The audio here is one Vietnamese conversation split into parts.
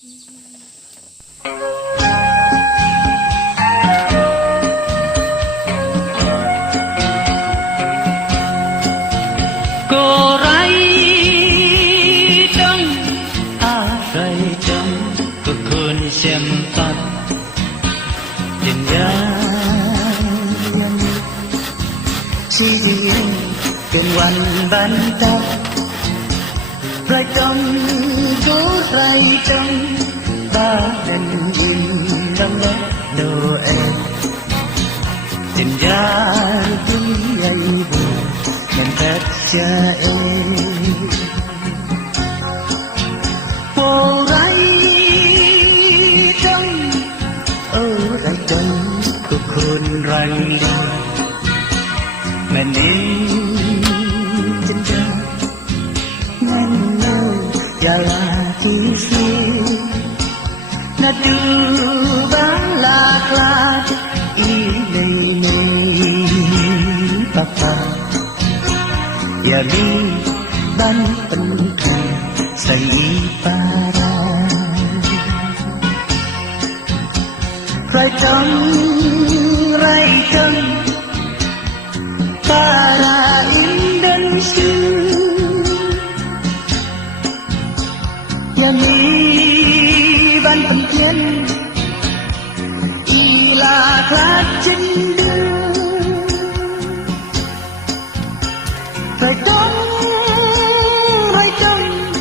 cô rái trắng rái trắng cô khôn xem phật nhìn ra chỉ riêng trên quan ban tóc rái trắng cô rái trắng ba lần in trong lớp đồ em nhìn ra tuy ấy buồn nhận thật cha em cô rái trắng ở rái trắng cô khôn răng mình đi chân chân ngăn lâu và là chi phí na tu bán lạc lạc y này này papa ya mi ban ân thề say para rai trắng para Indonesia ya mi ban ân thiên y là lạc trên đường rai trắng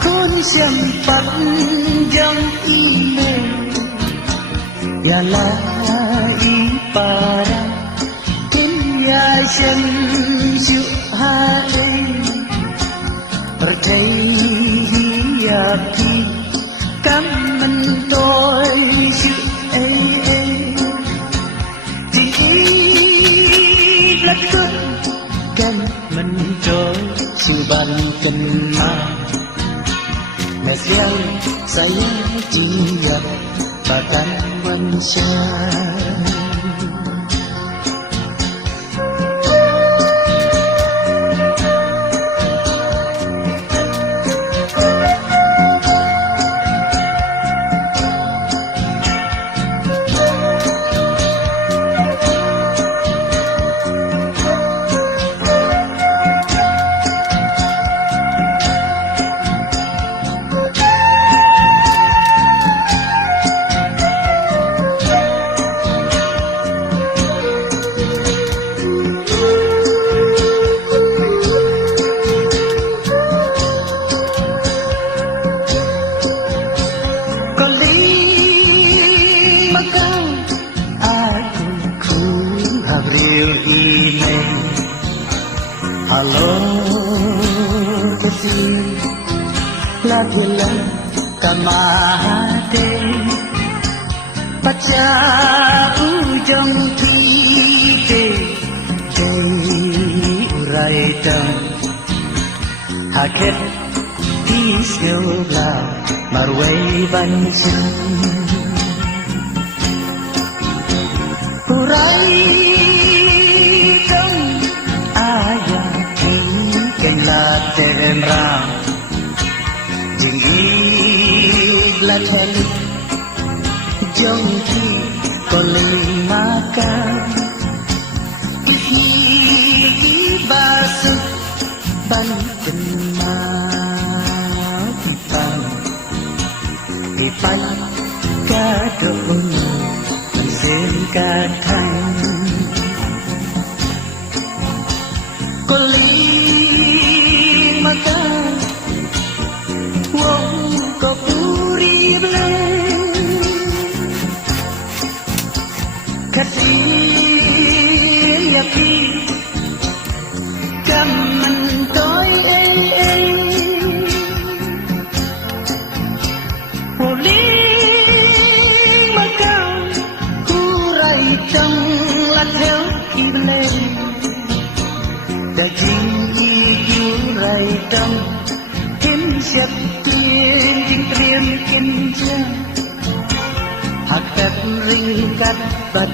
khôn xem panjang email ya la para Kenya xem sự hai percaya khi cảm ơn tôi sự ấy chỉ là cơn cảm ơn tôi sự ban chân mà mẹ siang saya dia bahkan manusia Halo kasih lagilah kamade baca ujung kite jai urai dam haket tisyola marwai banjang urai là tên ra tình yêu là thân giống khi còn lời mà ca khi ba sức ban tình mà vì bánh ca đôi mình xem ca thanh có lý maka wong kau puri bleh kasih yakin kaman tôi boleh maka kurai trong lát theo iblis daging rai trắng kiếm xét tuyên chính triêm kim trang hạt đất rinh cắt bật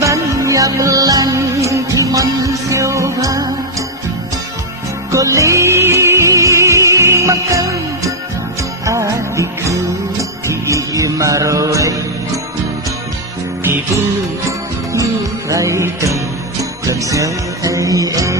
ban nhạc lành thì mân siêu va có lý mắc cân đi cứ thì mà rồi thì vui như ray trồng làm sao ai